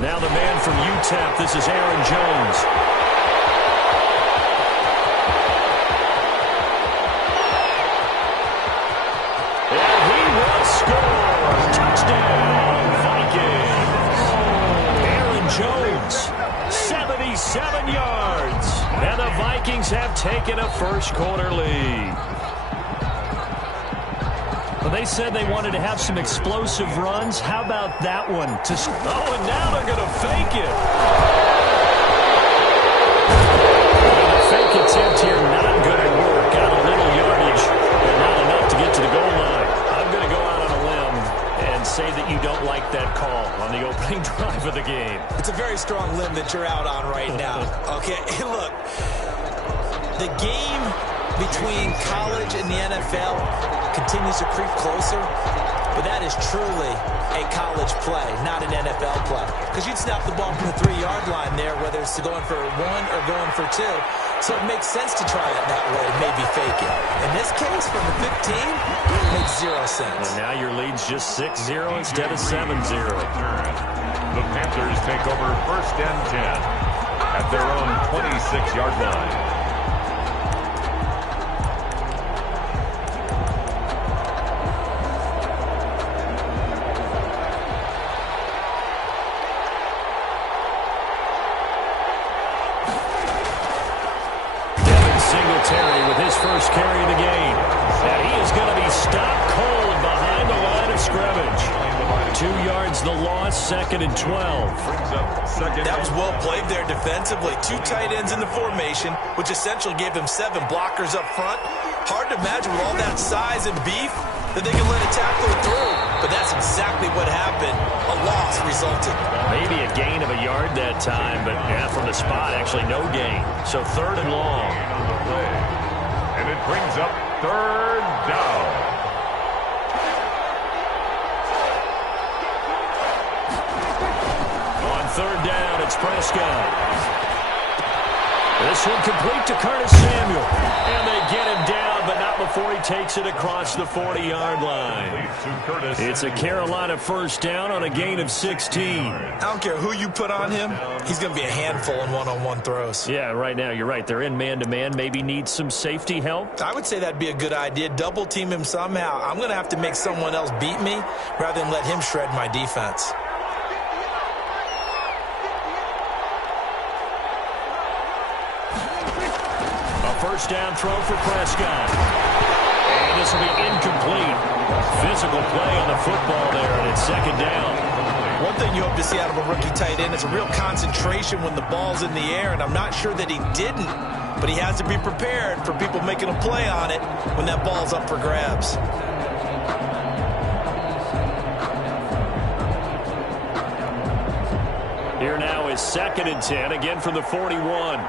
Now the man from UTEP, this is Aaron Jones. And he will score. Touchdown, Vikings. Aaron Jones, 77 yards. And the Vikings have taken a first-quarter lead. Well, they said they wanted to have some explosive runs. How about that one? And now they're going to fake it. The fake attempt here not going to work. Got a little yardage, but not enough to get to the goal line. I'm going to go out on a limb and say that you don't like that call on the opening drive of the game. It's a very strong limb that you're out on right now. Okay, look, the game between college and the NFL continues to creep closer, but that is truly a college play, not an NFL play. Because you'd snap the ball from the 3-yard line there, whether it's going for 1 or going for 2. So it makes sense to try it that way, maybe fake it. In this case, from the 15, it makes 0 sense. And now your lead's just 6-0 instead of 7-0. The Panthers take over 1st and 10 at their own 26-yard line. With his first carry of the game. And he is going to be stopped cold behind the line of scrimmage. 2 yards the loss, 2nd and 12. That was well played there defensively. 2 tight ends in the formation, which essentially gave him 7 blockers up front. Hard to imagine with all that size and beef that they can let a tackler through. But that's exactly what happened. A loss resulted. Maybe a gain of a yard that time, but yeah, from the spot, actually no gain. So 3rd and long. And it brings up 3rd down. On 3rd down, it's Prescott. This one complete to Curtis Samuel. And they get him down, but not before he takes it across the 40-yard line. It's a Carolina first down on a gain of 16. I don't care who you put on him. He's going to be a handful in one-on-one throws. Yeah, right now, you're right. They're in man-to-man. Maybe need some safety help. I would say that'd be a good idea. Double team him somehow. I'm going to have to make someone else beat me rather than let him shred my defense. First down throw for Prescott. And this will be incomplete. Physical play on the football there, and it's 2nd down. One thing you hope to see out of a rookie tight end is a real concentration when the ball's in the air, and I'm not sure that he didn't, but he has to be prepared for people making a play on it when that ball's up for grabs. Here now is 2nd and 10, again from the 41.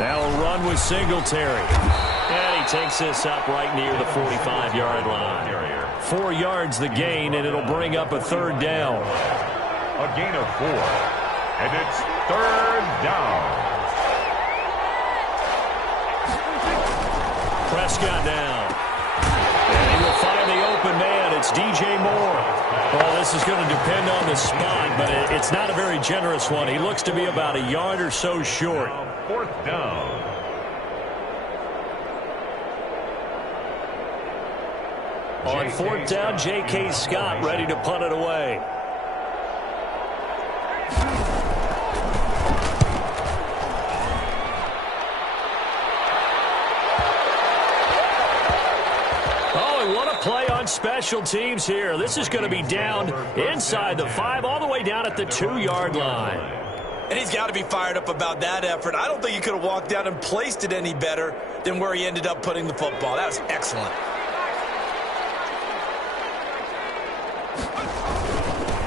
Now a run with Singletary. And he takes this up right near the 45-yard line. 4 yards the gain, and it'll bring up a 3rd down. A gain of 4. And it's 3rd down. Prescott down. And he will find the open man. It's DJ Moore. Well, this is going to depend on the spot, but it's not a very generous one. He looks to be about a yard or so short. 4th down. On 4th down, J.K. Scott ready to punt it away. Oh, and what a play on special teams here. This is going to be down inside the 5, all the way down at the 2-yard line. And he's got to be fired up about that effort. I don't think he could have walked down and placed it any better than where he ended up putting the football. That was excellent.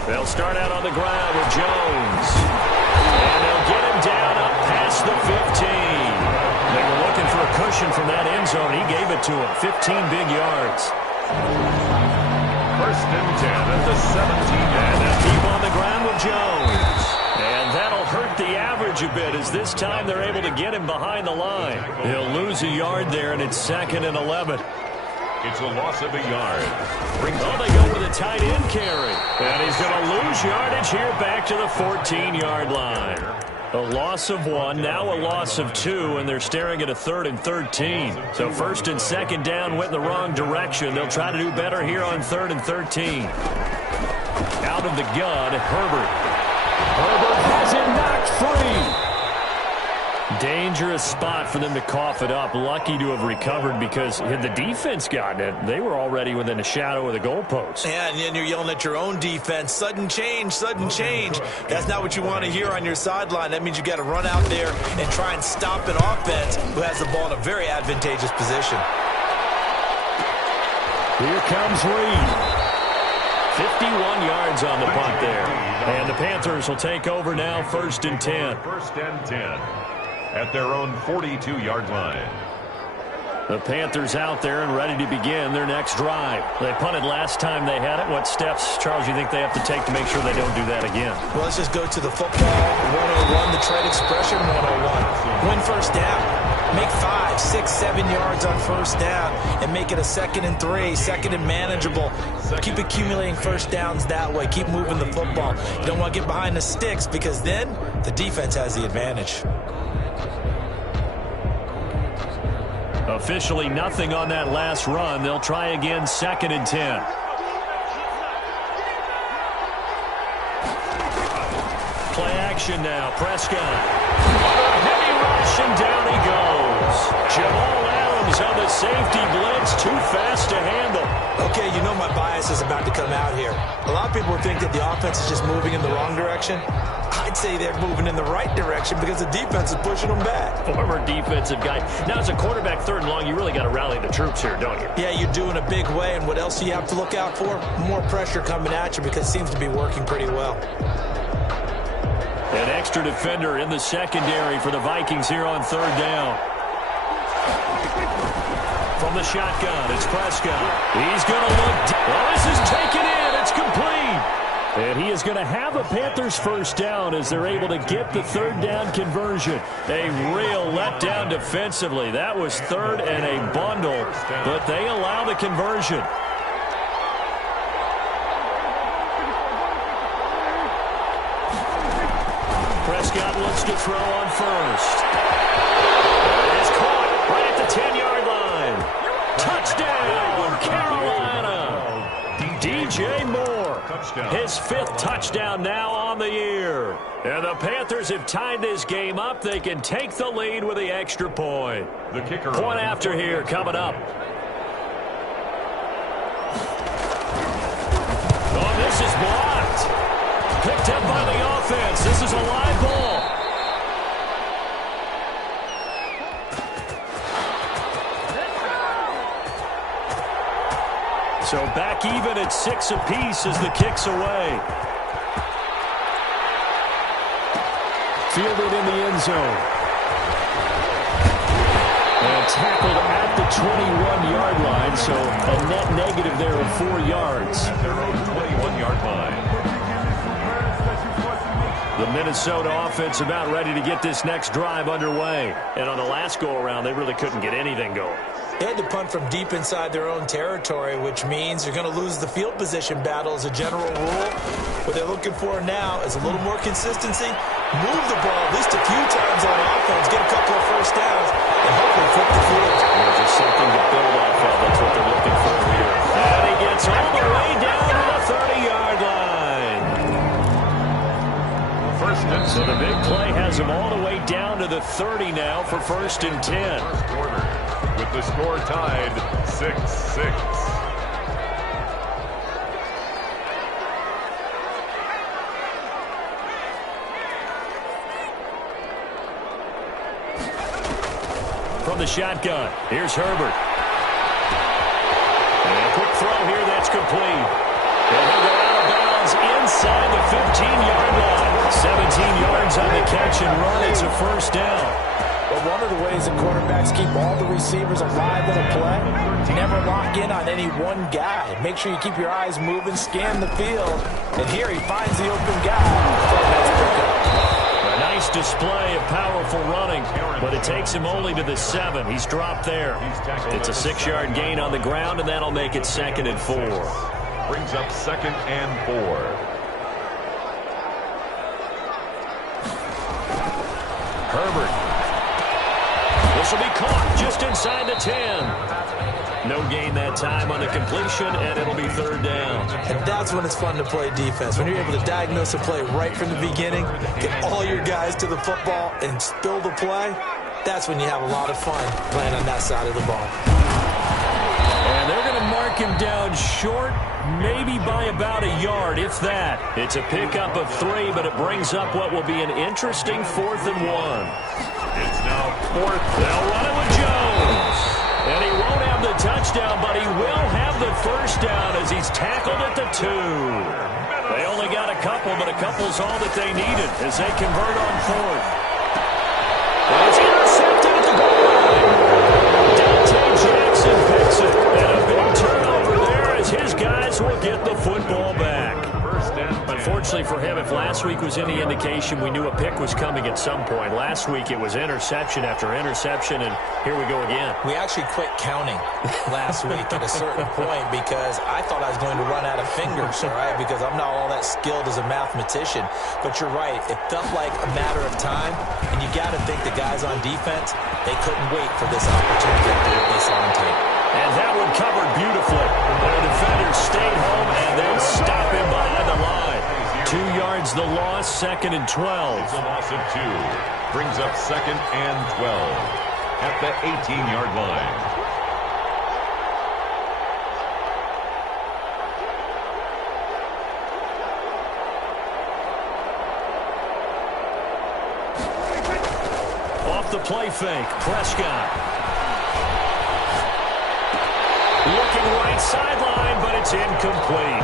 They'll start out on the ground with Jones. And they'll get him down up past the 15. They were looking for a cushion from that end zone. He gave it to him. 15 big yards. 1st and 10 at the 17. And they'll keep on the ground with Jones. And that'll hurt the average a bit as this time they're able to get him behind the line. He'll lose a yard there, and it's 2nd and 11. It's a loss of a yard. Well, they go with a tight end carry. And he's going to lose yardage here back to the 14-yard line. A loss of 1, now a loss of 2, and they're staring at a 3rd and 13. So 1st and 2nd down went in the wrong direction. They'll try to do better here on 3rd and 13. Out of the gun, Herbert. Herbert has it knocked free. Dangerous spot for them to cough it up. Lucky to have recovered because had the defense gotten it, they were already within a shadow of the goalpost. Yeah, and then you're yelling at your own defense. Sudden change, sudden change. That's not what you want to hear on your sideline. That means you got to run out there and try and stop an offense who has the ball in a very advantageous position. Here comes Reed. 51 yards on the punt there. And the Panthers will take over now, 1st and 10. 1st and 10 at their own 42-yard line. The Panthers out there and ready to begin their next drive. They punted last time they had it. What steps, Charles, you think they have to take to make sure they don't do that again? Well, let's just go to the football 101, the trade expression 101. Win 1st down. Make 5, 6, 7 yards on 1st down and make it a 2nd and 3, 2nd and manageable. Keep accumulating 1st downs that way. Keep moving the football. You don't want to get behind the sticks because then the defense has the advantage. Officially nothing on that last run. They'll try again, 2nd and 10. Play action now. Prescott. A heavy rush, and down he goes. Jamal Adams on the safety blitz. Too fast to handle. Okay, you know my bias is about to come out here. A lot of people think that the offense is just moving in the wrong direction. I'd say they're moving in the right direction because the defense is pushing them back. Former defensive guy. Now, as a quarterback, 3rd and long, you really got to rally the troops here, don't you? Yeah, you do in a big way. And what else do you have to look out for? More pressure coming at you because it seems to be working pretty well. An extra defender in the secondary for the Vikings here on 3rd down. From the shotgun, it's Prescott. He's going to look. Well, this is taken in. It's complete. And he is going to have a Panthers 1st down as they're able to get the 3rd down conversion. A real letdown defensively. That was 3rd and a bundle, but they allow the conversion. Prescott looks to throw on 1st. It is caught right at the 10-yard line. Touchdown, Carolina. DJ Moore. His 5th touchdown now on the year. And the Panthers have tied this game up. They can take the lead with the extra point. The kicker. Point after here coming up. Oh, this is blocked. Picked up by the offense. This is a live ball. So back even at 6 apiece as the kick's away. Fielded in the end zone. And tackled at the 21-yard line, so a net negative there of 4 yards. At their own 21-yard line. The Minnesota offense about ready to get this next drive underway. And on the last go-around, they really couldn't get anything going. They had to punt from deep inside their own territory, which means you're going to lose the field position battle as a general rule. What they're looking for now is a little more consistency. Move the ball at least a few times on offense, get a couple of 1st downs, and hopefully flip the field. There's just something to build off of. That's what they're looking for here. And he gets all the way down to the 30-yard line. So the big play has him all the way down to the 30 now for 1st and 10. First quarter, with the score tied 6-6. From the shotgun, here's Herbert. And a quick throw here, that's complete. And he'll go out of bounds inside the 15-yard line. 17 yards on the catch and run. It's a 1st down. But one of the ways that quarterbacks keep all the receivers alive in a play, never lock in on any one guy. Make sure you keep your eyes moving, scan the field. And here he finds the open guy. A nice display of powerful running, but it takes him only to the 7. He's dropped there. It's a 6-yard gain on the ground, and that'll make it 2nd and 4. Brings up 2nd and 4. Herbert. This will be caught just inside the 10. No gain that time on the completion, and it'll be 3rd down. And that's when it's fun to play defense. When you're able to diagnose a play right from the beginning, get all your guys to the football, and spill the play, that's when you have a lot of fun playing on that side of the ball. And they're going to mark him down short, maybe by about a yard, if that. It's a pickup of 3, but it brings up what will be an interesting 4th and 1. It's now 4th. They'll run it with Jones. And he won't have the touchdown, but he will have the 1st down as he's tackled at the 2. They only got a couple, but a couple's all that they needed as they convert on 4th. And it's intercepted at the goal line. Dante Jackson picks it. And a big turnover there as his guys will get the football back. Unfortunately for him, if last week was any indication, we knew a pick was coming at some point. Last week it was interception after interception, and here we go again. We actually quit counting last week at a certain point because I thought I was going to run out of fingers, all right, because I'm not all that skilled as a mathematician. But you're right. It felt like a matter of time, and you got to think the guys on defense, they couldn't wait for this opportunity to do this on tape. And that one covered beautifully. The defenders stayed home and then stop him behind the line. 2 yards the loss, 2nd and 12. It's a loss of 2. Brings up 2nd and 12 at the 18-yard line. Off the play fake, Prescott. Looking right sideline, but it's incomplete.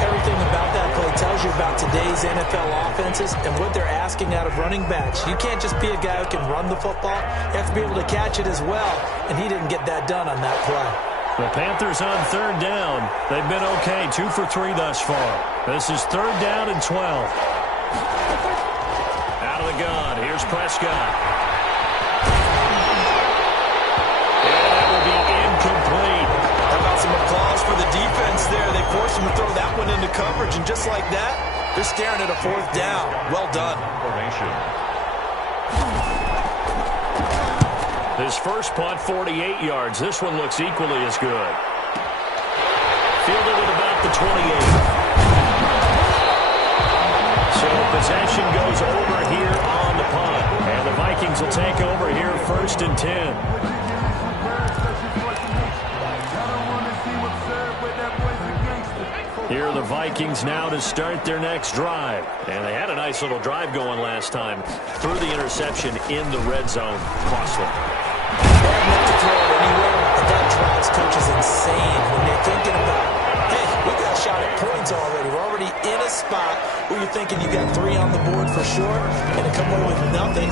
Everything about that play tells you about today's NFL offenses and what they're asking out of running backs. You can't just be a guy who can run the football. You have to be able to catch it as well, and he didn't get that done on that play. The Panthers on 3rd down. They've been okay, 2 for 3 thus far. This is 3rd down and 12. Out of the gun, here's Prescott. And that will be incomplete. How about some applause for the defense there? They forced him to throw that one into coverage, and just like that, they're staring at a 4th down. Well done. Formation. His first punt, 48 yards. This one looks equally as good. Fielded at about the 28. So possession goes over here on the punt. And the Vikings will take over here, 1st and 10. Here are the Vikings now to start their next drive. And they had a nice little drive going last time. Threw the interception in the red zone. Costly. Bad enough to throw it anywhere, but that drives coaches insane when they're thinking about, hey, we got a shot at points already. We're already in a spot where you're thinking you got 3 on the board for sure, and to come away with nothing,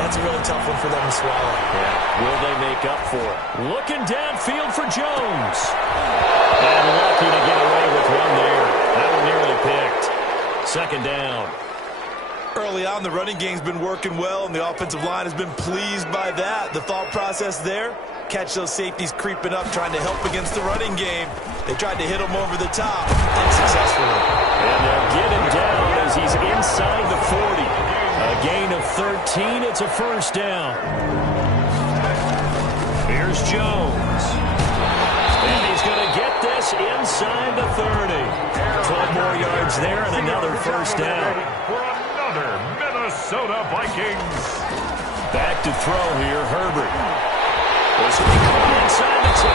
that's a really tough one for them to swallow. Yeah. Will they make up for it? Looking downfield for Jones. And lucky to get away with one there. That one nearly picked. 2nd down. Early on, the running game's been working well, and the offensive line has been pleased by that. The thought process there, catch those safeties creeping up, trying to help against the running game. They tried to hit him over the top, unsuccessfully. And they'll get him down as he's inside the 40. A gain of 13. It's a 1st down. Here's Jones. And he's going to get this inside the 30. 12 more yards there and another 1st down. For another Minnesota Vikings. Back to throw here, Herbert. This will be caught inside the 10.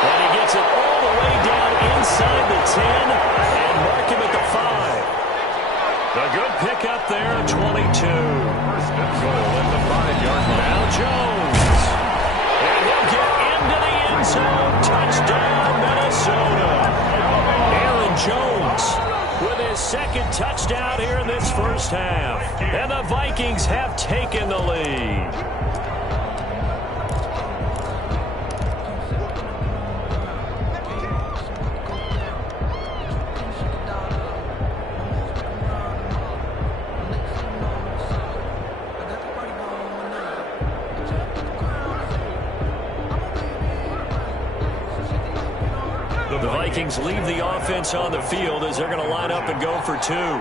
And he gets it all the way down inside the 10 and mark him at the 5. A good pickup there at 22. 1st and goal at the 5-yard line. Now Jones. And he'll get into the end zone. Touchdown, Minnesota. Aaron Jones with his 2nd touchdown here in this 1st half. And the Vikings have taken the lead. The Vikings leave the offense on the field as they're going to line up and go for two.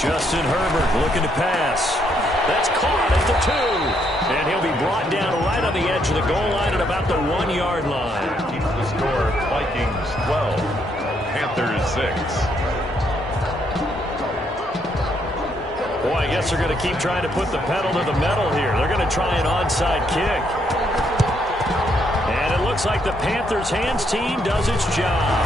Justin Herbert looking to pass. That's caught at the 2. And he'll be brought down right on the edge of the goal line at about the 1-yard line. Keeps the score Vikings 12, Panthers 6. Boy, I guess they're going to keep trying to put the pedal to the metal here. They're going to try an onside kick. And it looks like the Panthers hands team does its job.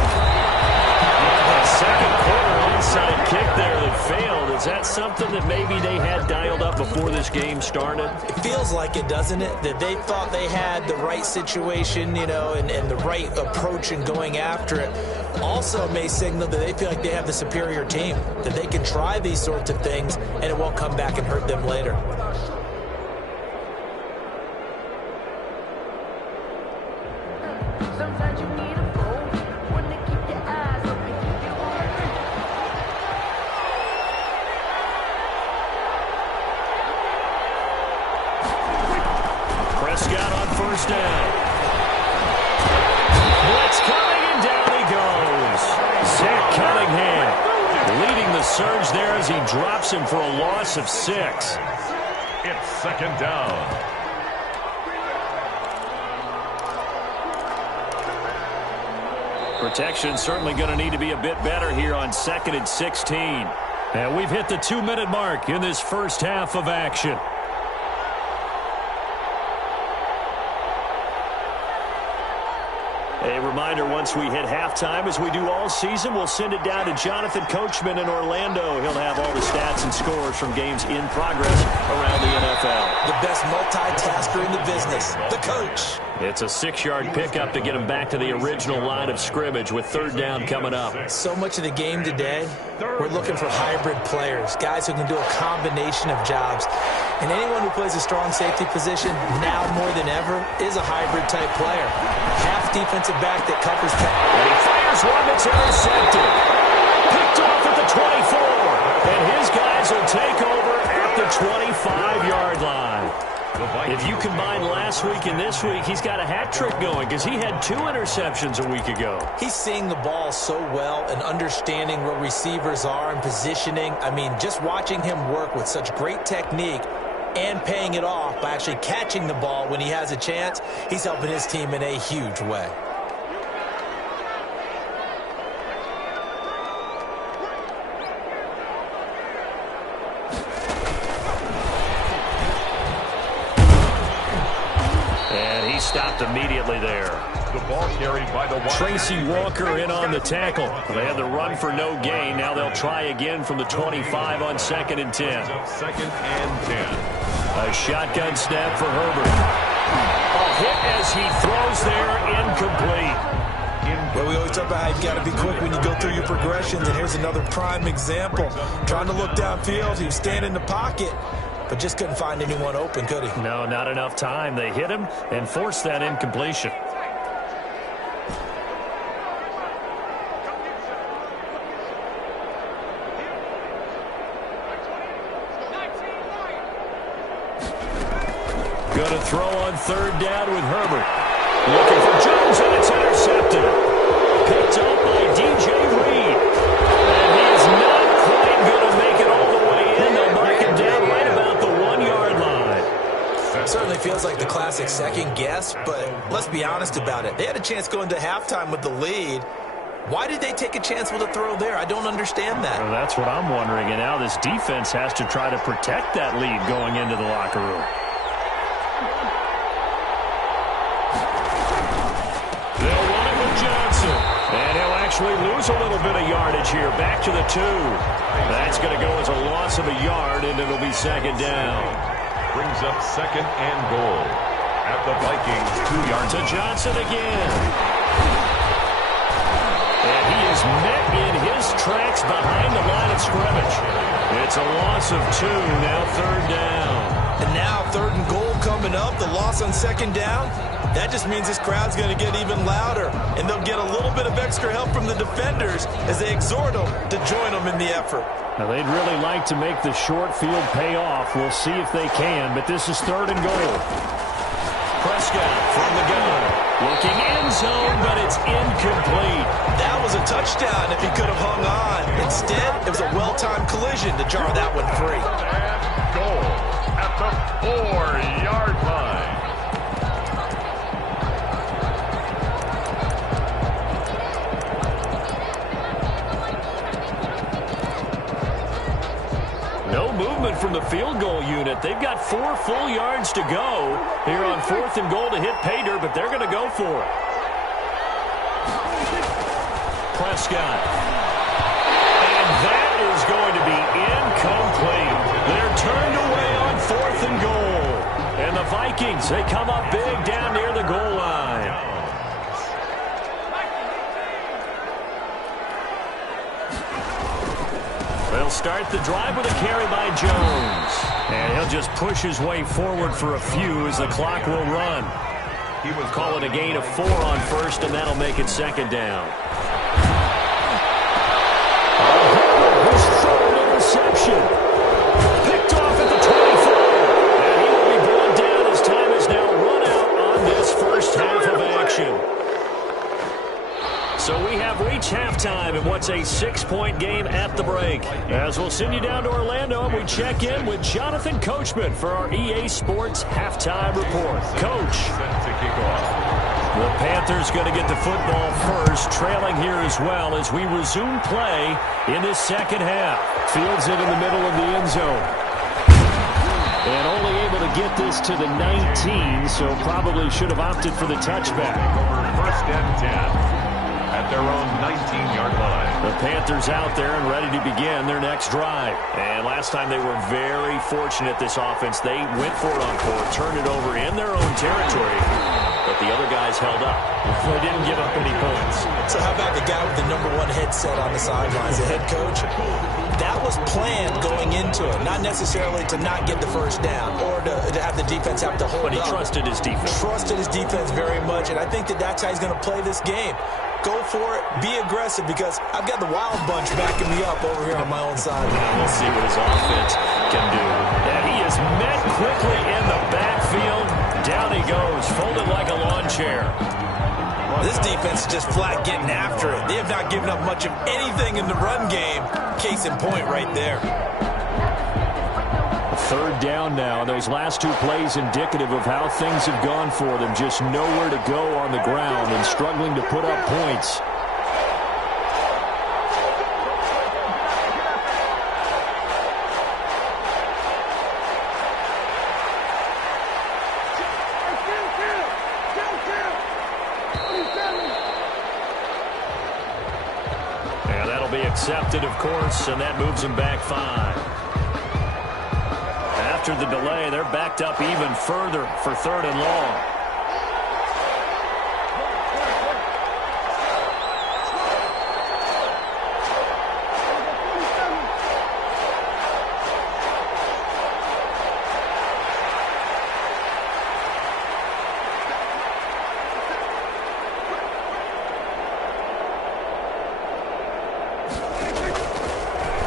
That second quarter onside kick there that failed. Is that something that maybe they had dialed up before this game started? It feels like it, doesn't it? That they thought they had the right situation, you know, and the right approach in going after it. Also may signal that they feel like they have the superior team, that they can try these sorts of things and it won't come back and hurt them later. Prescott on first down. Blitz coming, and down he goes. Zach Cunningham leading the surge there as he drops him for a loss of 6. It's second down. Protection certainly going to need to be a bit better here on 2nd and 16. And we've hit the 2-minute mark in this first half of action. A reminder, once we hit halftime, as we do all season, we'll send it down to Jonathan Coachman in Orlando. He'll have all the stats and scores from games in progress around the NFL. The best multitasker in the business, the coach. It's a 6-yard pickup to get him back to the original line of scrimmage with third down coming up. So much of the game today, we're looking for hybrid players, guys who can do a combination of jobs. And anyone who plays a strong safety position, now more than ever, is a hybrid-type player. Half defensive back that covers... And he fires one that's intercepted. Picked off at the 24. And his guys will take over at the 25-yard line. If you combine last week and this week, he's got a hat trick going because he had 2 interceptions a week ago. He's seeing the ball so well and understanding where receivers are and positioning. I mean, just watching him work with such great technique and paying it off by actually catching the ball when he has a chance, he's helping his team in a huge way. And he stopped immediately there. The ball carried by the Tracy Walker in on the tackle. They had the run for no gain. Now they'll try again from the 25 on 2nd and 10. 2nd and 10. A shotgun snap for Herbert. A hit as he throws there, incomplete. Well, we always talk about how you've got to be quick when you go through your progressions, and here's another prime example. Trying to look downfield, he was standing in the pocket, but just couldn't find anyone open, could he? No, not enough time. They hit him and forced that incompletion. Going to throw on third down with Herbert. Looking for Jones, and it's intercepted. Picked up by DJ Reed. And he is not quite going to make it all the way in. They'll mark him down right about the 1-yard line. It certainly feels like the classic second guess, but let's be honest about it. They had a chance going to halftime with the lead. Why did they take a chance with a throw there? I don't understand that. Well, that's what I'm wondering. And now this defense has to try to protect that lead going into the locker room. They'll run it with Johnson. And he'll actually lose a little bit of yardage here. Back to the 2. That's going to go as a loss of a yard, and it'll be second down. Brings up 2nd and goal at the Vikings 2-yard To Johnson again. And he is met in his tracks behind the line of scrimmage. It's a loss of 2, now third down. And now 3rd and goal coming up, the loss on 2nd down. That just means this crowd's going to get even louder, and they'll get a little bit of extra help from the defenders as they exhort them to join them in the effort. Now, they'd really like to make the short field pay off. We'll see if they can, but this is 3rd and goal. Prescott from the gun. Looking end zone, but it's incomplete. That was a touchdown if he could have hung on. Instead, it was a well-timed collision to jar that one free. And goal at the 4-yard line. No movement from the field goal unit. They've got 4 full yards to go here on 4th and goal to hit pay dirt, but they're going to go for it. Prescott. And that is going to be incomplete. They're turned away on 4th and goal. And the Vikings, they come up big down near the goal line. They'll start the drive with a carry by Jones. And he'll just push his way forward for a few as the clock will run. He will call it a gain of 4 on 1st, and that'll make it 2nd down. His 3rd interception. Picked off at the 24. And he will be brought down as time is now run out on this first half of action. So we have reached halftime in what's a 6-point game at the break. As we'll send you down to Orlando, and we check in with Jonathan Coachman for our EA Sports Halftime Report. Coach. The Panthers going to get the football first, trailing here as well as we resume play in this second half. Fields it in the middle of the end zone. And only able to get this to the 19, so probably should have opted for the touchback. Over 1st and 10. At their own 19-yard line. The Panthers out there and ready to begin their next drive. And last time they were very fortunate, this offense. They went for it on 4, turned it over in their own territory, but the other guys held up. They didn't give up any points. So how about the guy with the #1 headset on the sidelines, the head coach? That was planned going into it, not necessarily to not get the first down or to have the defense have to hold up. But he trusted his defense. Trusted his defense very much, and I think that's how he's going to play this game. Go for it. Be aggressive, because I've got the wild bunch backing me up over here on my own side. We'll see what his offense can do. And he is met quickly in the backfield. Down he goes, folded like a lawn chair. This defense is just flat getting after it. They have not given up much of anything in the run game. Case in point right there. 3rd down now. Those last 2 plays indicative of how things have gone for them. Just nowhere to go on the ground and struggling to put up points. And that'll be accepted, of course, and that moves him back 5. After the delay, they're backed up even further for 3rd and long.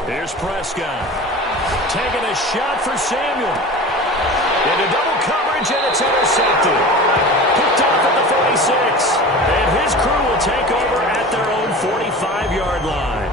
Here's Prescott. Taking a shot for Samuel. Into double coverage, and it's intercepted. Picked off at the 46. And his crew will take over at their own 45-yard line.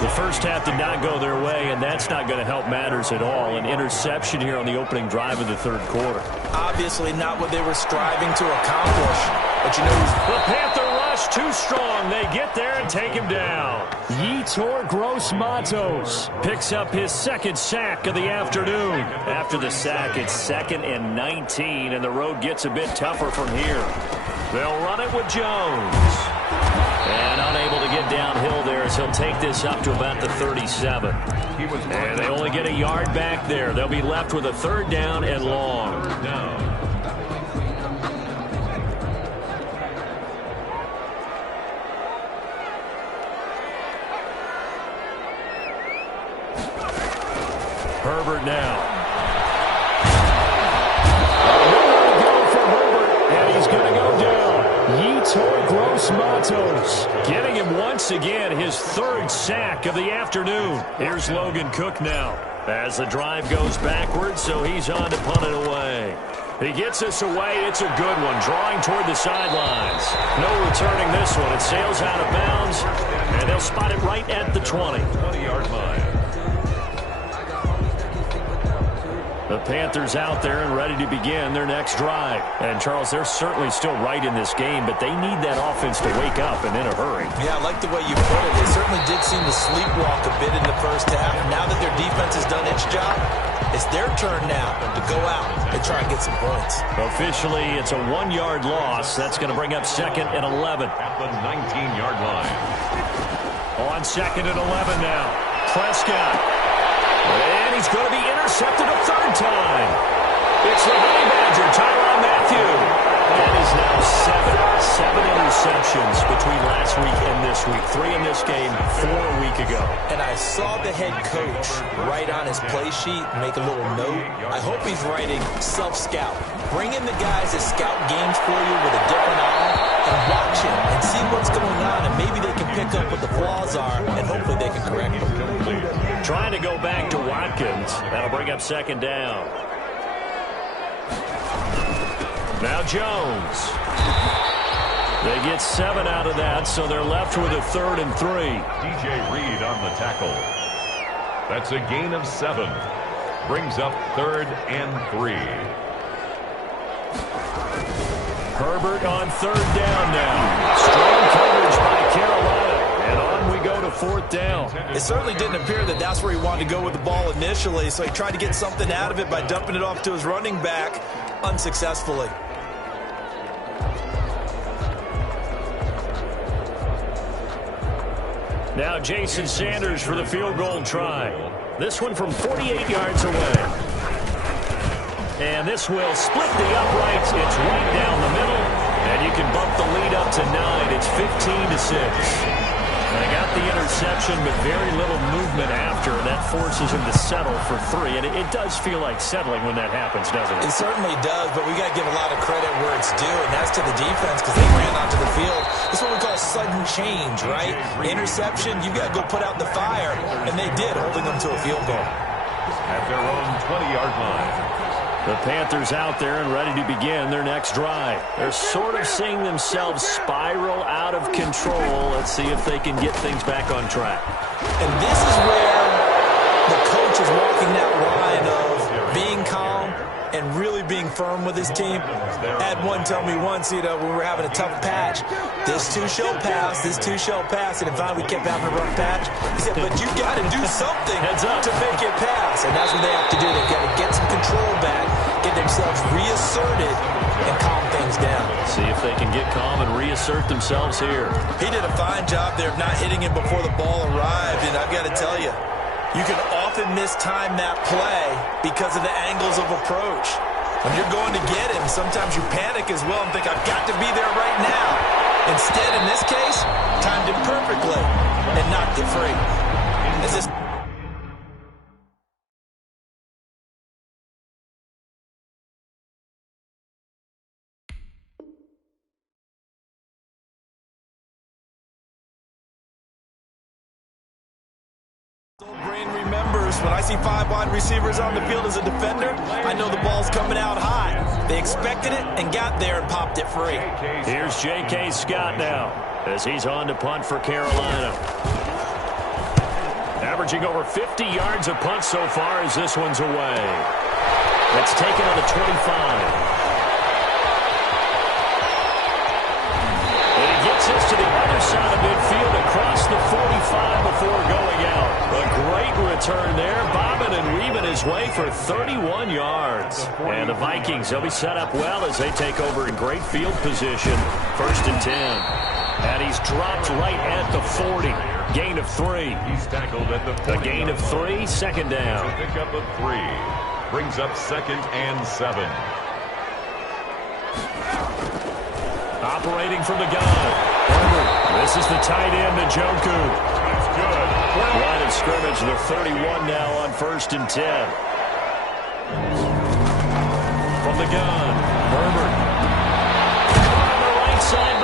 The first half did not go their way, and that's not going to help matters at all. An interception here on the opening drive of the 3rd quarter. Obviously not what they were striving to accomplish. But you know, the Panther rush too strong. They get there and take him down. Yetur Gross-Matos picks up his 2nd sack of the afternoon. After the sack, it's 2nd and 19, and the road gets a bit tougher from here. They'll run it with Jones. And unable to get downhill there as he'll take this up to about the 37. And they only get a yard back there. They'll be left with a 3rd down and long. Herbert now. Nowhere to go for Herbert, and he's going to go down. Yeetor Gross Matos getting him once again his third sack of the afternoon. Here's Logan Cook now as the drive goes backwards, so he's on to punt it away. He gets us away. It's a good one, drawing toward the sidelines. No returning this one. It sails out of bounds, and they'll spot it right at the 20. 20-yard line. The Panthers out there and ready to begin their next drive. And, Charles, they're certainly still right in this game, but they need that offense to wake up and in a hurry. Yeah, I like the way you put it. They certainly did seem to sleepwalk a bit in the first half. Now that their defense has done its job, it's their turn now to go out and try and get some points. Officially, it's a 1-yard loss. That's going to bring up 2nd and 11. At the 19-yard line. On 2nd and 11 now. Prescott. And he's going to be intercepted a third time. It's the Honey Badger, Tyrann Mathieu. That is now seven interceptions between last week and this week. 3 in this game, 4 a week ago. And I saw the head coach write on his play sheet, make a little note. I hope he's writing self-scout. Bring in the guys that scout games for you with a different eye and watch it and see what's going on, and maybe they can pick up what the flaws are, and hopefully they can correct them. Trying to go back to Watkins. That'll bring up 2nd down. Now Jones. They get 7 out of that, so they're left with a 3rd and 3. DJ Reed on the tackle. That's a gain of 7. Brings up 3rd and 3. Herbert on 3rd down now. Strong coverage by Carolina. And on we go to 4th down. It certainly didn't appear that that's where he wanted to go with the ball initially, so he tried to get something out of it by dumping it off to his running back unsuccessfully. Now Jason Sanders for the field goal try. This one from 48 yards away. And this will split the uprights. It's right down the middle. And you can bump the lead up to 9. It's 15-6. They got the interception, but very little movement after. That forces him to settle for 3. And it does feel like settling when that happens, doesn't it? It certainly does, but we got to give a lot of credit where it's due, and that's to the defense because they ran onto the field. This is what we call sudden change, right? Interception, you got to go put out the fire, and they did, holding them to a field goal. At their own 20-yard line. The Panthers out there and ready to begin their next drive. They're sort of seeing themselves spiral out of control. Let's see if they can get things back on track. And this is where the coach is walking that line of being calm and really being firm with his team. I had one tell me once, when we were having a tough patch, this too shall pass, this too shall pass, and finally we kept having a rough patch. He said, but you got to do something to make it pass, and that's what they have to do. They've got to get some control back, get themselves reasserted, and calm things down. See if they can get calm and reassert themselves here. He did a fine job there of not hitting him before the ball arrived, and I've got to tell you, you can often mistime that play because of the angles of approach. When you're going to get him, sometimes you panic as well and think, I've got to be there right now. Instead, in this case, timed it perfectly and knocked it free. As this brain remembers, when I see 5 wide receivers on the field as a defender, I know the ball's coming out high. They expected it and got there and popped it free. Here's J.K. Scott now as he's on to punt for Carolina. Averaging over 50 yards a punt so far as this one's away. It's taken on the 25. To the other side of midfield across the 45 before going out. A great return there, bobbing and weaving his way for 31 yards. And the Vikings, they'll be set up well as they take over in great field position. 1st and 10. And he's dropped right at the 40. Gain of 3. He's tackled at the 40. A gain of 3, 2nd down. Pick up of 3. Brings up 2nd and 7. Operating from the gun. This is the tight end, Njoku. That's good. Line of scrimmage, the 31 now on 1st and 10. From the gun, Herbert. On the right side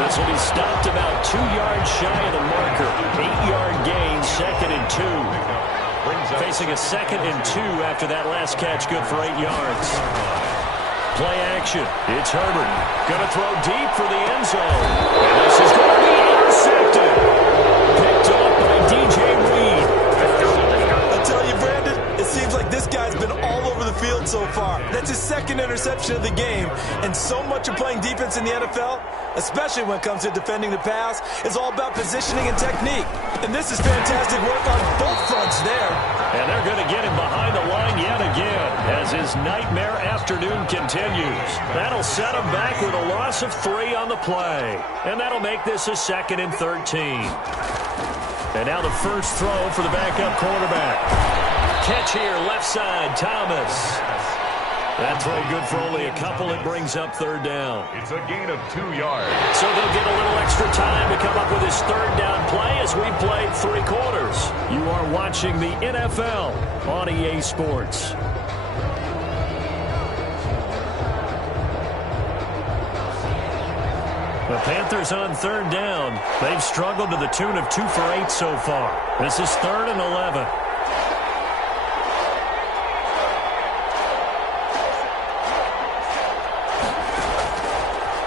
This will be stopped about 2 yards shy of the marker. 8-yard gain, 2nd and 2. Facing a 2nd and 2 after that last catch, good for 8 yards. Play action. It's Herbert. Going to throw deep for the end zone. And this is going to be intercepted. Picked up by DJ Reed. I tell you, Brandon, it seems like this guy's been all over the field so far. That's his 2nd interception of the game. And so much of playing defense in the NFL, especially when it comes to defending the pass, is all about positioning and technique. And this is fantastic work on both fronts there. And they're going to get him behind the line yet again as his nightmare afternoon continues. That'll set him back with a loss of 3 on the play. And that'll make this a 2nd and 13. And now the first throw for the backup quarterback. Catch here, left side, Thomas. That throw good for only a couple. It brings up 3rd down. It's a gain of 2 yards. So they'll get a little extra time to come up with his 3rd down play as we played 3 quarters. You are watching the NFL on EA Sports. The Panthers on 3rd down. They've struggled to the tune of 2 for 8 so far. This is 3rd and 11.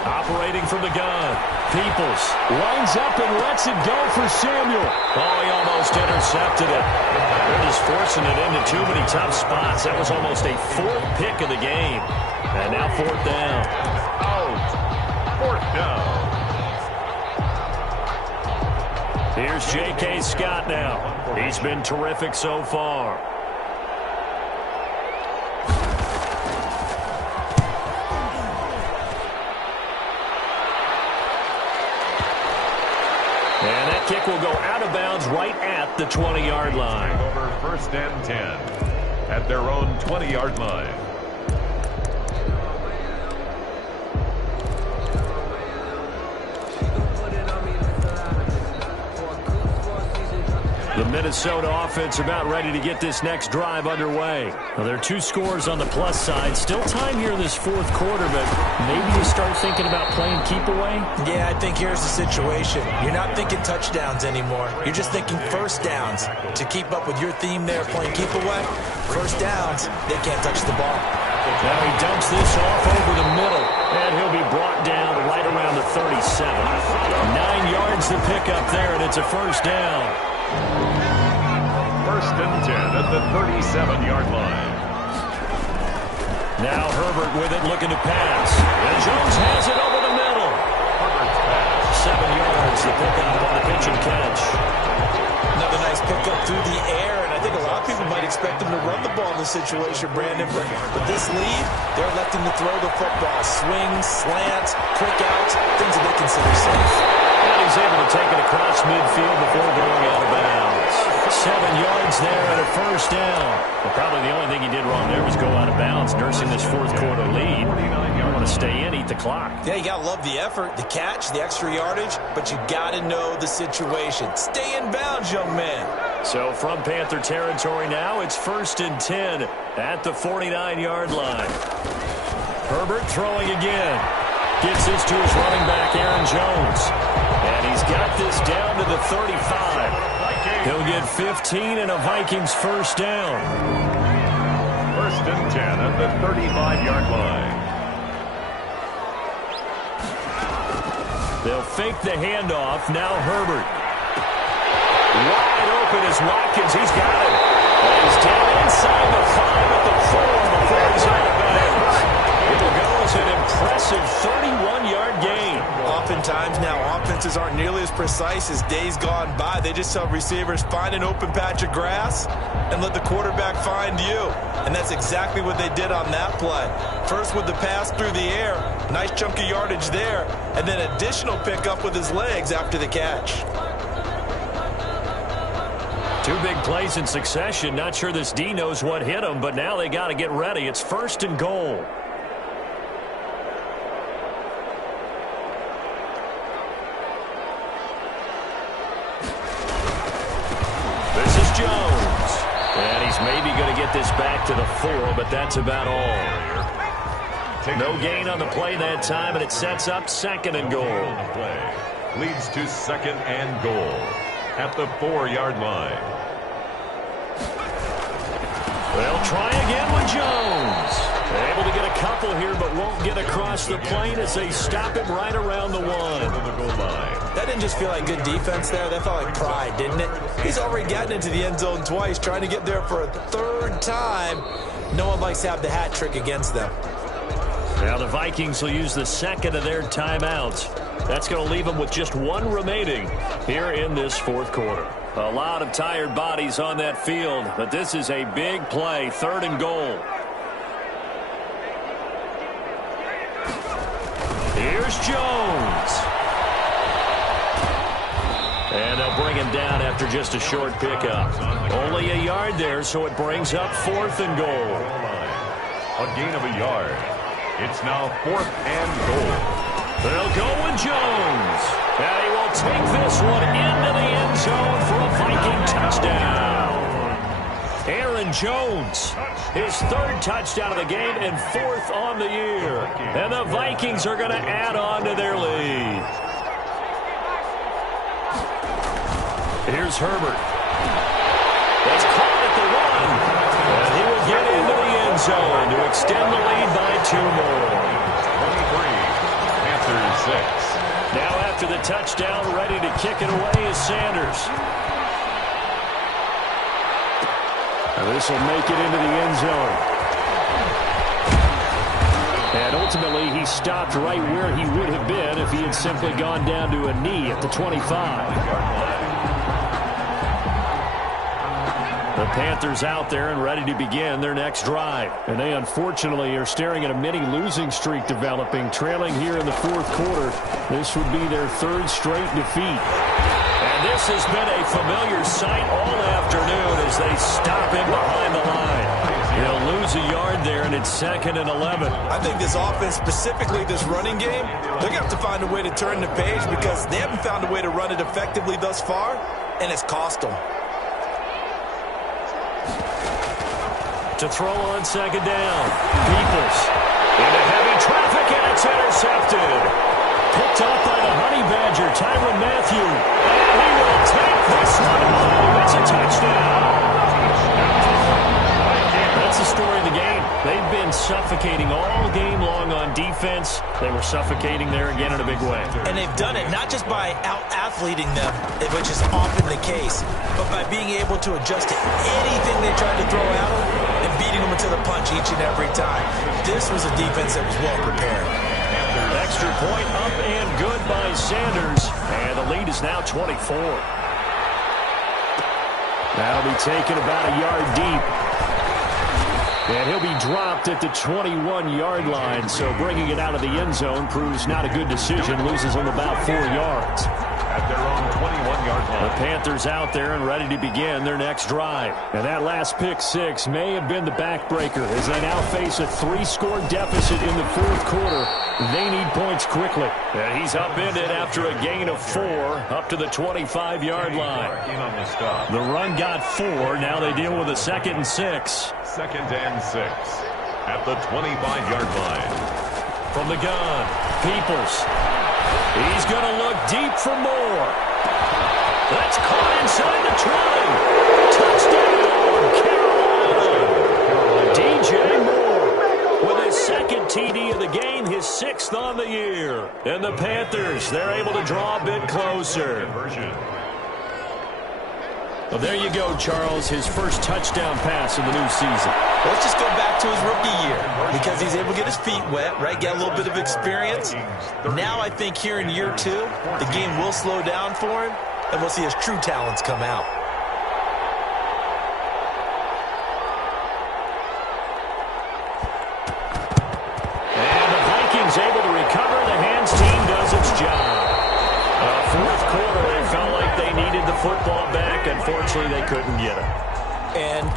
Operating from the gun. Peoples lines up and lets it go for Samuel. Oh, he almost intercepted it. They're just forcing it into too many tough spots. That was almost a 4th pick of the game. And now 4th down. Out. 4th down. Here's J.K. Scott now. He's been terrific so far. And that kick will go out of bounds right at the 20-yard line. Over 1st and 10 at their own 20-yard line. The Minnesota offense about ready to get this next drive underway. Now, there are 2 scores on the plus side. Still time here in this 4th quarter, but maybe you start thinking about playing keep away? Yeah, I think here's the situation. You're not thinking touchdowns anymore. You're just thinking 1st downs. To keep up with your theme there, playing keep away, 1st downs, they can't touch the ball. Now he dumps this off over the middle, and he'll be brought down right around the 37. 9 yards to pick up there, and it's a 1st down. 1st and 10 at the 37-yard line. Now Herbert with it, looking to pass. And Jones has it over the middle. Herbert's pass. 7 yards to pick up on the pitch and catch. Another nice pickup through the air, and I think a lot of people might expect him to run the ball in this situation, Brandon. But with this lead, they're electing to throw the football. Swings, slants, quick outs, things that they consider safe. And he's able to take it across midfield before going out of bounds. 7 yards there and a 1st down. Well, probably the only thing he did wrong there was go out of bounds, nursing this 4th quarter lead. You want to stay in, eat the clock. Yeah, you got to love the effort, the catch, the extra yardage, but you got to know the situation. Stay in bounds, young man. So from Panther territory now, it's 1st and 10 at the 49-yard line. Herbert throwing again. Gets this to his running back, Aaron Jones. And he's got this down to the 35. He'll get 15 and a Vikings 1st down. 1st and 10 at the 35-yard line. They'll fake the handoff. Now Herbert. Wide open is Watkins. He's got it. And he's down inside the 5 at the 4 before he's out of bounds. It will go as an impressive 31-yard gain. Oftentimes now, offenses aren't nearly as precise as days gone by. They just tell receivers, find an open patch of grass and let the quarterback find you. And that's exactly what they did on that play. First with the pass through the air, nice chunk of yardage there, and then additional pickup with his legs after the catch. 2 big plays in succession. Not sure this D knows what hit him, but now they got to get ready. It's 1st and goal. This is Jones. And he's maybe going to get this back to the 4, but that's about all. No gain on the play that time, and it sets up second and goal. The play leads to second and goal at the 4-yard line. They'll try again with Jones. They're able to get a couple here, but won't get across the plane as they stop him right around the 1. That didn't just feel like good defense there. That felt like pride, didn't it? He's already gotten into the end zone twice, trying to get there for a third time. No one likes to have the hat trick against them. Now the Vikings will use the second of their timeouts. That's going to leave them with just 1 remaining here in this fourth quarter. A lot of tired bodies on that field, but this is a big play, 3rd and goal. Here's Jones. And they'll bring him down after just a short pickup. Only a yard there, so it brings up 4th and goal. A gain of a yard. It's now 4th and goal. They'll go with Jones. And he will take this one into the end zone for a Viking touchdown. Aaron Jones, his 3rd touchdown of the game and 4th on the year. And the Vikings are going to add on to their lead. Here's Herbert. That's caught at the 1. And he will get into the end zone to extend the lead by 2 more. 23, Panthers 6. Now after the touchdown, ready to kick it away is Sanders. Now this will make it into the end zone. And ultimately, he stopped right where he would have been if he had simply gone down to a knee at the 25. The Panthers out there and ready to begin their next drive. And they unfortunately are staring at a mini losing streak developing, trailing here in the fourth quarter. This would be their 3rd straight defeat. And this has been a familiar sight all afternoon as they stop him behind the line. He'll lose a yard there, and it's 2nd and 11. I think this offense, specifically this running game, they're going to have to find a way to turn the page because they haven't found a way to run it effectively thus far, and it's cost them. To throw on 2nd down. Peoples into heavy traffic, and it's intercepted. Picked up by the Honey Badger, Tyrann Mathieu. And he will take this one home. It's a touchdown. That's the story of the game. They've been suffocating all game long on defense. They were suffocating there again in a big way. And they've done it not just by out-athleting them, which is often the case, but by being able to adjust to anything they tried to throw at them and beating them into the punch each and every time. This was a defense that was well prepared. Extra point up and good by Sanders. And the lead is now 24. That'll be taken about a yard deep. And he'll be dropped at the 21-yard line, so bringing it out of the end zone proves not a good decision. Loses him about 4 yards. At their own 21-yard line. The Panthers out there and ready to begin their next drive. And that last pick 6 may have been the backbreaker as they now face a 3-score deficit in the fourth quarter. They need points quickly. And he's upended after a gain of 4 up to the 25-yard line. The run got 4. Now they deal with a 2nd and 6. 2nd and 6 at the 25-yard line. From the gun, Peoples. He's going to look deep for more. That's caught inside the 20. Touchdown, Carolina. DJ Moore with his 2nd TD of the game, his 6th on the year. And the Panthers, they're able to draw a bit closer. Well, there you go, Charles, his first touchdown pass of the new season. Let's just go back to his rookie year because he's able to get his feet wet, right, get a little bit of experience. Now I think here in year 2, the game will slow down for him, and we'll see his true talents come out. And the Vikings able to recover. The hands team does its job. Fourth quarter, they felt like they needed the football back. Unfortunately, they couldn't get it. And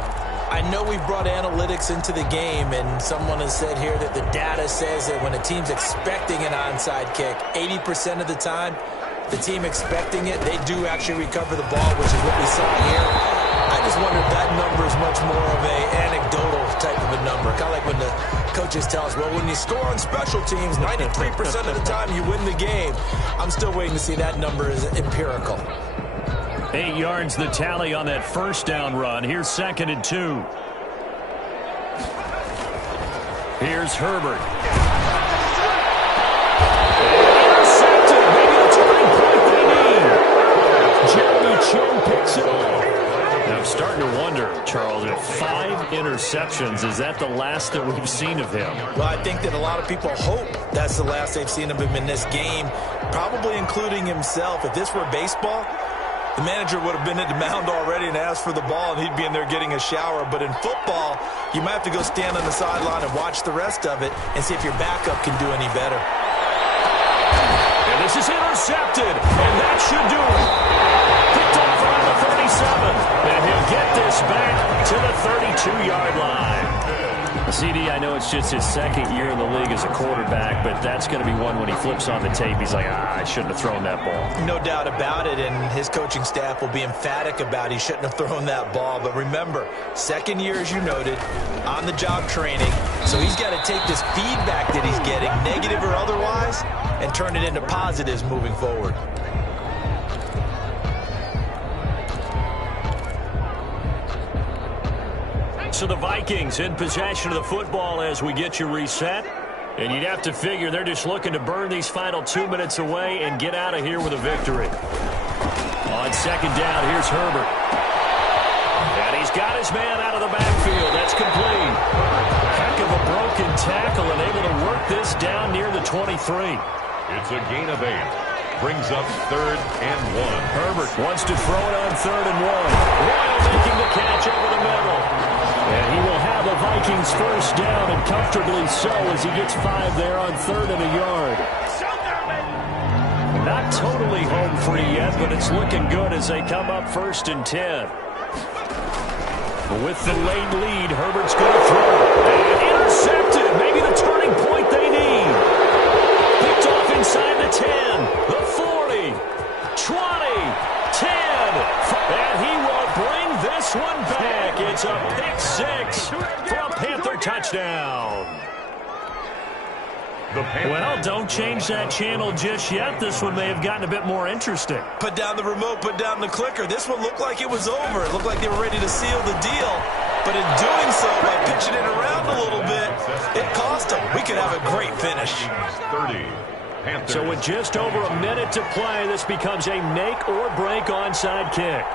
I know we brought analytics into the game, and someone has said here that the data says that when a team's expecting an onside kick, 80% of the time, the team expecting it, they do actually recover the ball, which is what we saw here. I just wonder if that number is much more of an anecdotal type of a number, kind of like when the Coaches tell us, well, when you score on special teams, 93% of the time you win the game. I'm still waiting to see that number is empirical. 8 yards the tally on that first down run. Here's 2nd and 2. Here's Herbert. Intercepted. Maybe the turning point they need. Jeremy Chin picks it off. Now I'm starting to wonder, Charles, if 5 interceptions, is that the last that we've seen of him? Well, I think that a lot of people hope that's the last they've seen of him in this game, probably including himself. If this were baseball, the manager would have been at the mound already and asked for the ball, and he'd be in there getting a shower. But in football, you might have to go stand on the sideline and watch the rest of it and see if your backup can do any better. And this is intercepted, and that should do it. Picked off around the 37, and he'll get this back to the 32-yard line. CD, I know it's just his 2nd year in the league as a quarterback, but that's going to be one when he flips on the tape. He's like, I shouldn't have thrown that ball. No doubt about it, and his coaching staff will be emphatic about he shouldn't have thrown that ball. But remember, 2nd year, as you noted, on-the-job training. So he's got to take this feedback that he's getting, negative or otherwise, and turn it into positives moving forward. So the Vikings in possession of the football as we get you reset. And you'd have to figure they're just looking to burn these final 2 minutes away and get out of here with a victory. On 2nd down, here's Herbert. And he's got his man out of the backfield. That's complete. Heck of a broken tackle and able to work this down near the 23. It's a gain of 8. Brings up 3rd and 1. Herbert wants to throw it on 3rd and 1. Royal making the catch over the middle. And he will have the Vikings first down, and comfortably so as he gets 5 there on 3rd and a yard. Not totally home free yet, but it's looking good as they come up 1st and 10. With the late lead, Herbert's going to throw. And intercepted. Maybe the turning point they need. Picked off inside the 10, the 40, 20, 10. And he will bring this one back. It's a pick 6 for a Panther touchdown. Well, don't change that channel just yet. This one may have gotten a bit more interesting. Put down the remote, put down the clicker. This one looked like it was over. It looked like they were ready to seal the deal. But in doing so, by pitching it around a little bit, it cost them. We could have a great finish. 30. Panthers. So with just over a minute to play, this becomes a make-or-break onside kick.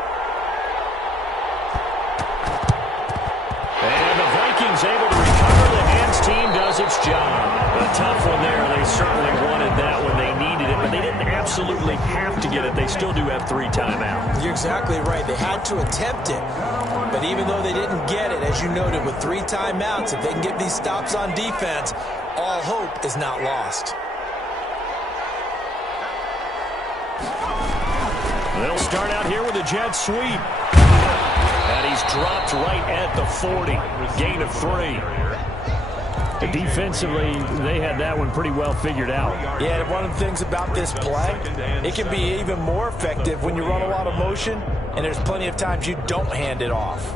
And the Vikings able to recover. The hands team does its job. A tough one there. They certainly wanted that when they needed it, but they didn't absolutely have to get it. They still do have 3 timeouts. You're exactly right. They had to attempt it. But even though they didn't get it, as you noted, with 3 timeouts, if they can get these stops on defense, all hope is not lost. They'll start out here with a jet sweep. And he's dropped right at the 40. Gain of 3. Defensively, they had that one pretty well figured out. Yeah, one of the things about this play, it can be even more effective when you run a lot of motion, and there's plenty of times you don't hand it off.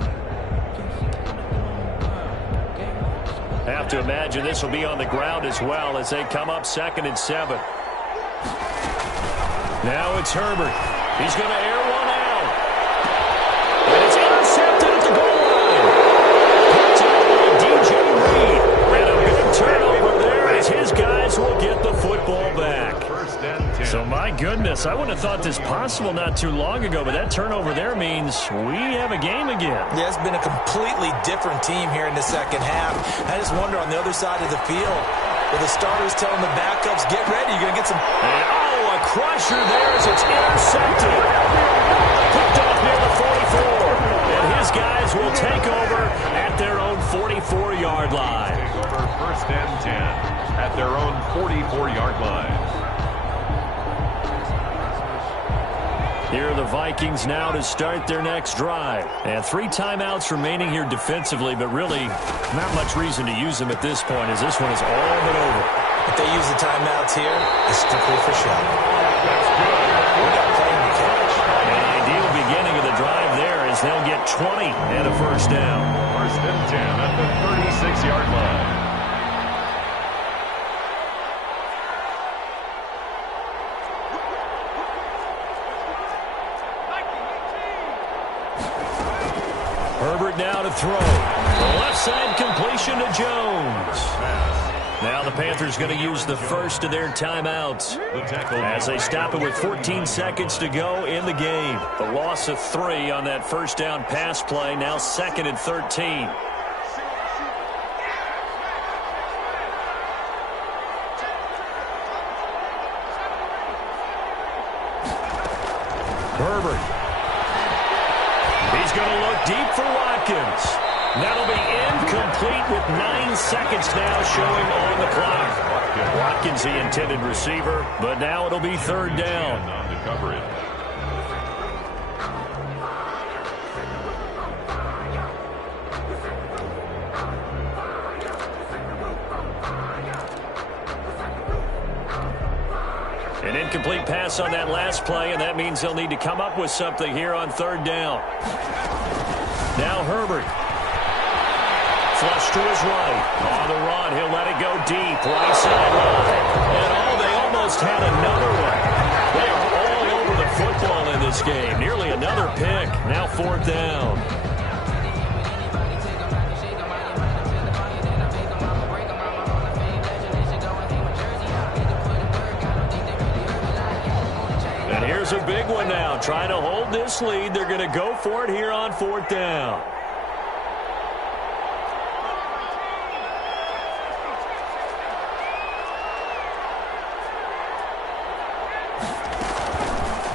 Have to imagine this will be on the ground as well as they come up 2nd and 7. Now it's Herbert. He's going to air one out. And it's intercepted at the goal line. Picked up by DJ Reed. And a big turnover there as his guys will get the football back. So my goodness, I wouldn't have thought this possible not too long ago, but that turnover there means we have a game again. Yeah, it's been a completely different team here in the second half. I just wonder on the other side of the field, with the starters telling the backups, get ready, you're going to get some... And, a crusher there as it's intercepted. Picked off near the 44. And his guys will take over at their own 44-yard line. Take over 1st and 10 at their own 44-yard line. Here are the Vikings now to start their next drive. And 3 timeouts remaining here defensively, but really not much reason to use them at this point as this one is all but over. If they use the timeouts here, it's strictly for show. That's good. We got playing to catch. An ideal beginning of the drive there as they'll get 20 and a first down. 1st and 10 at the 36-yard line. Herbert now to throw. The left side completion to Jones. Now the Panthers going to use the first of their timeouts as they stop it with 14 seconds to go in the game. The loss of 3 on that first down pass play, now 2nd and 13. Herbert. He's going to look deep for Watkins. That'll be incomplete with 9 seconds now showing on the clock. Watkins, the intended receiver, but now it'll be 3rd down. On the coverage. An incomplete pass on that last play, and that means they'll need to come up with something here on 3rd down. Now Herbert. Flush to his right. On the run, he'll let it go deep. Right sideline. And they almost had another one. They are all over the football in this game. Nearly another pick. Now 4th down. And here's a big one now. Trying to hold this lead. They're going to go for it here on 4th down.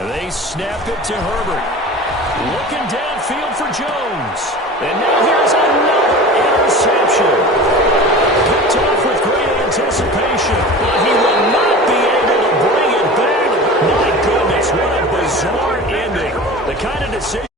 They snap it to Herbert. Looking downfield for Jones. And now here's another interception. Picked off with great anticipation. But he will not be able to bring it back. My goodness, what a bizarre ending. The kind of decision